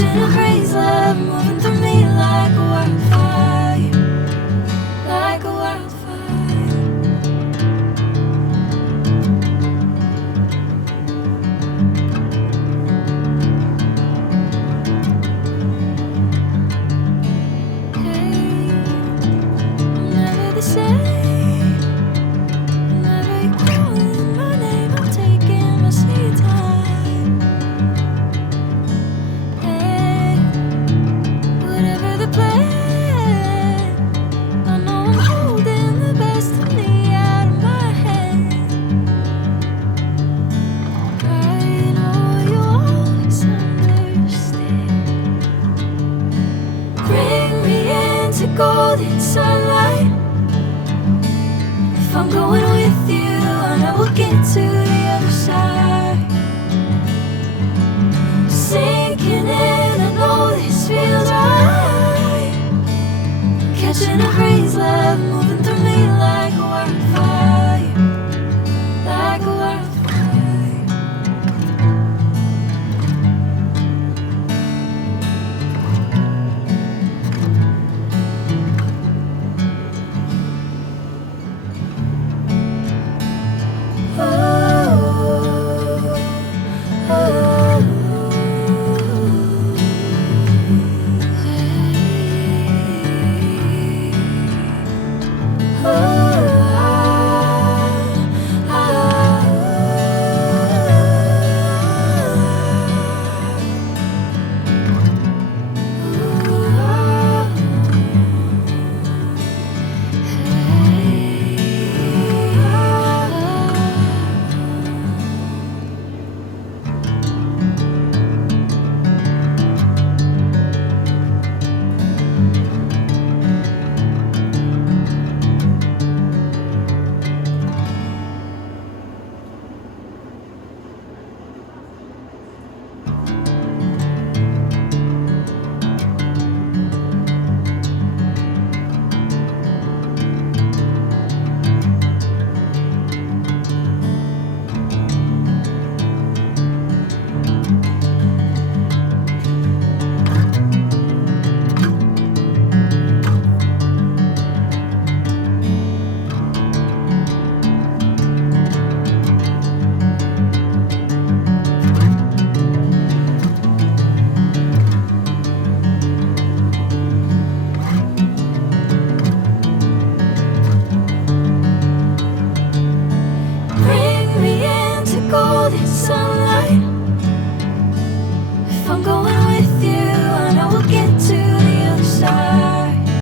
passion and praise, love moving through me like a wildfire, like a wildfire. Hey, I'm never the same. Whenever you're calling my name, I'm taking my sweet time. Hey, whatever the plan, I know I'm holding the best of me out of my hand. I know you always understand. Bring me into golden sunlight. If I'm going with you, I know we'll get to the other side. Sinking in, I know this feels right.